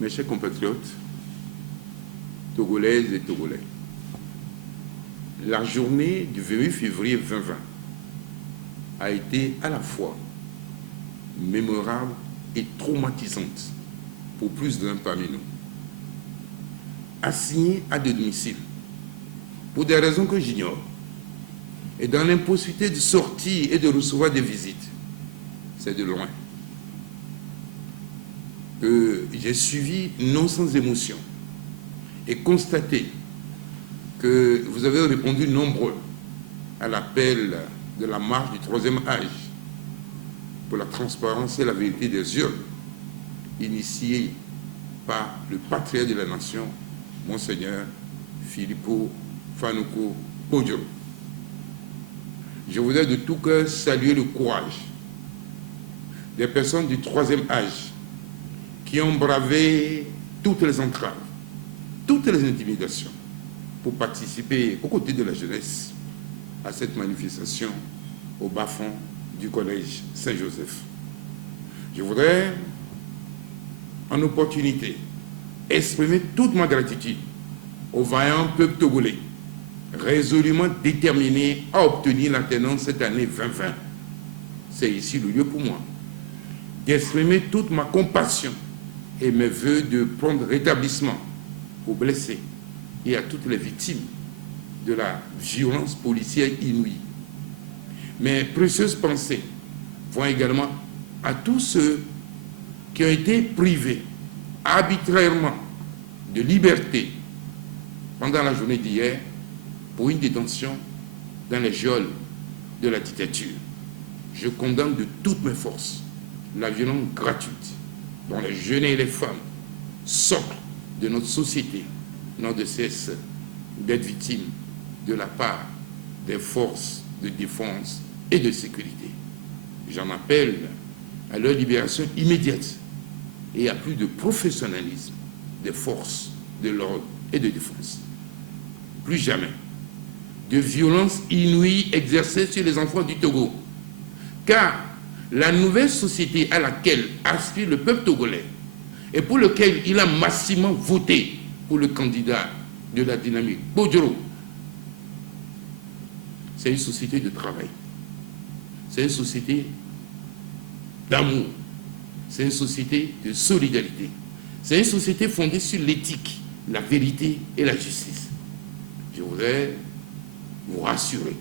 Mes chers compatriotes, Togolaises et Togolais, la journée du 28 février 2020 a été à la fois mémorable et traumatisante pour plus d'un parmi nous. Assigné à des domiciles, pour des raisons que j'ignore, et dans l'impossibilité de sortir et de recevoir des visites, c'est de loin que j'ai suivi, non sans émotion, et constaté que vous avez répondu nombreux à l'appel de la marche du troisième âge pour la transparence et la vérité des urnes, initiée par le patriarche de la nation, Monseigneur Philipo Fanuko Podjoro. Je voudrais de tout cœur saluer le courage des personnes du troisième âge qui ont bravé toutes les entraves, toutes les intimidations pour participer aux côtés de la jeunesse à cette manifestation au bas-fond du collège Saint-Joseph. Je voudrais, en opportunité, exprimer toute ma gratitude au vaillant peuple togolais, résolument déterminé à obtenir l'alternance cette année 2020. C'est ici le lieu pour moi d'exprimer toute ma compassion et mes voeux de prompt rétablissement aux blessés et à toutes les victimes de la violence policière inouïe. Mes précieuses pensées vont également à tous ceux qui ont été privés arbitrairement de liberté pendant la journée d'hier pour une détention dans les geôles de la dictature. Je condamne de toutes mes forces la violence gratuite dont les jeunes et les femmes, socles de notre société, n'ont de cesse d'être victimes de la part des forces de défense et de sécurité. J'en appelle à leur libération immédiate et à plus de professionnalisme des forces de l'ordre et de défense. Plus jamais de violence inouïe exercée sur les enfants du Togo, car la nouvelle société à laquelle aspire le peuple togolais et pour lequel il a massivement voté pour le candidat de la dynamique, Podjoro, c'est une société de travail, c'est une société d'amour, c'est une société de solidarité, c'est une société fondée sur l'éthique, la vérité et la justice. Je voudrais vous rassurer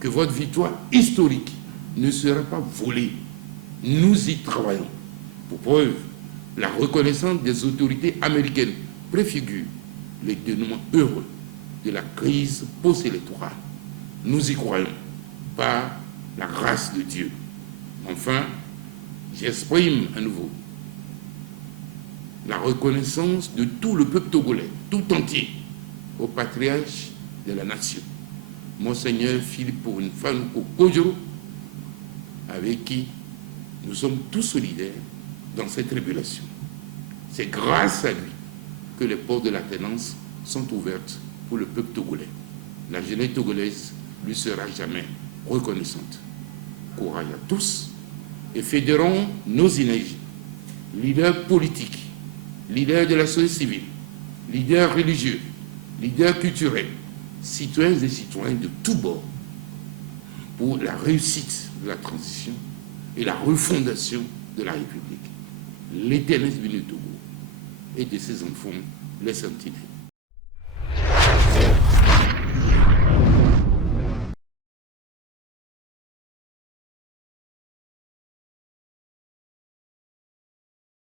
que votre victoire historique ne sera pas volée. Nous y travaillons. Pour preuve, la reconnaissance des autorités américaines préfigure les dénouements heureux de la crise post-électorale. Nous y croyons par la grâce de Dieu. Enfin, j'exprime à nouveau la reconnaissance de tout le peuple togolais, tout entier, au patriarche de la nation, Monseigneur Philipo Fanuko Podjoro, avec qui nous sommes tous solidaires dans cette tribulation. C'est grâce à lui que les portes de l'alternance sont ouvertes pour le peuple togolais. La jeunesse togolaise lui sera jamais reconnaissante. Courage à tous et fédérons nos énergies. Leaders politiques, leaders de la société civile, leaders religieux, leaders culturels, citoyens et citoyens de tous bords, pour la réussite de la transition et la refondation de la République. L'éternel béni Togo et de ses enfants, les sentinelles.